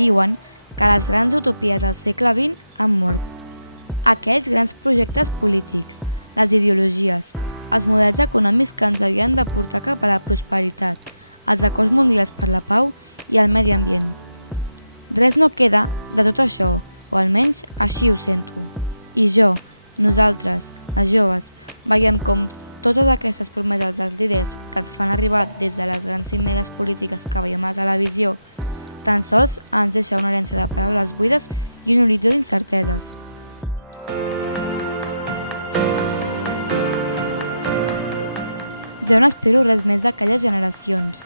diuen que les grans utopies del segle XX han mort. Aquells grans projectes polítics, les ideologies, els models econòmics que ens havien de portar cap a la prosperitat, els acords mundials per la pau i el medi ambient. Res no queda de tot això, o almenys així ho sento. I jo, nosaltres, els joves, veiem com totes aquestes promeses dels líders que ens fan arribar des de les grans cimeres polítiques que veiem a la televisió tan sols ens deixa una herència de paraules buides i un horitzó d'incerteses. Jo no espero res més d'aquelles generacions.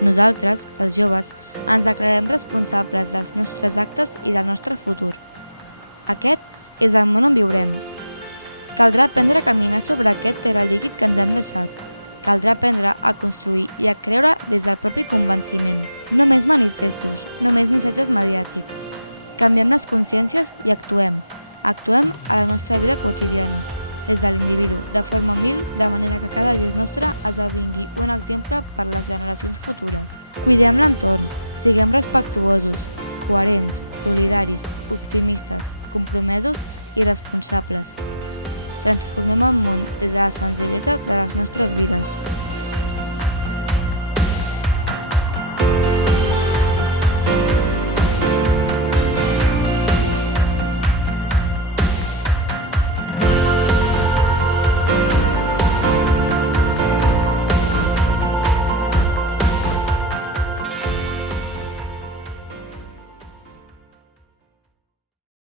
Nosaltres, els joves, ens declarem responsables dels nostres actes i del nostre futur. Aquest és el món on viurem. Caldrà aprendre a caminar sobre aquest terra líquid que ens han deixat. Caldrà aprendre a construir i a creure des del propi convenciment. No més manifestos, no més missatges mediàtics. Canviem les consciències i actuem. Actuem a la nostra vida quotidiana, des de l'individu, de forma humil, de manera que cada gest nostre esdevingui un exemple per a les generacions futures. Cuidem l'entorn, siguem respectuosos, coherents, solidaris, optimistes, compromesos i responsables. Transformem el món des de la senzillesa de les nostres vides.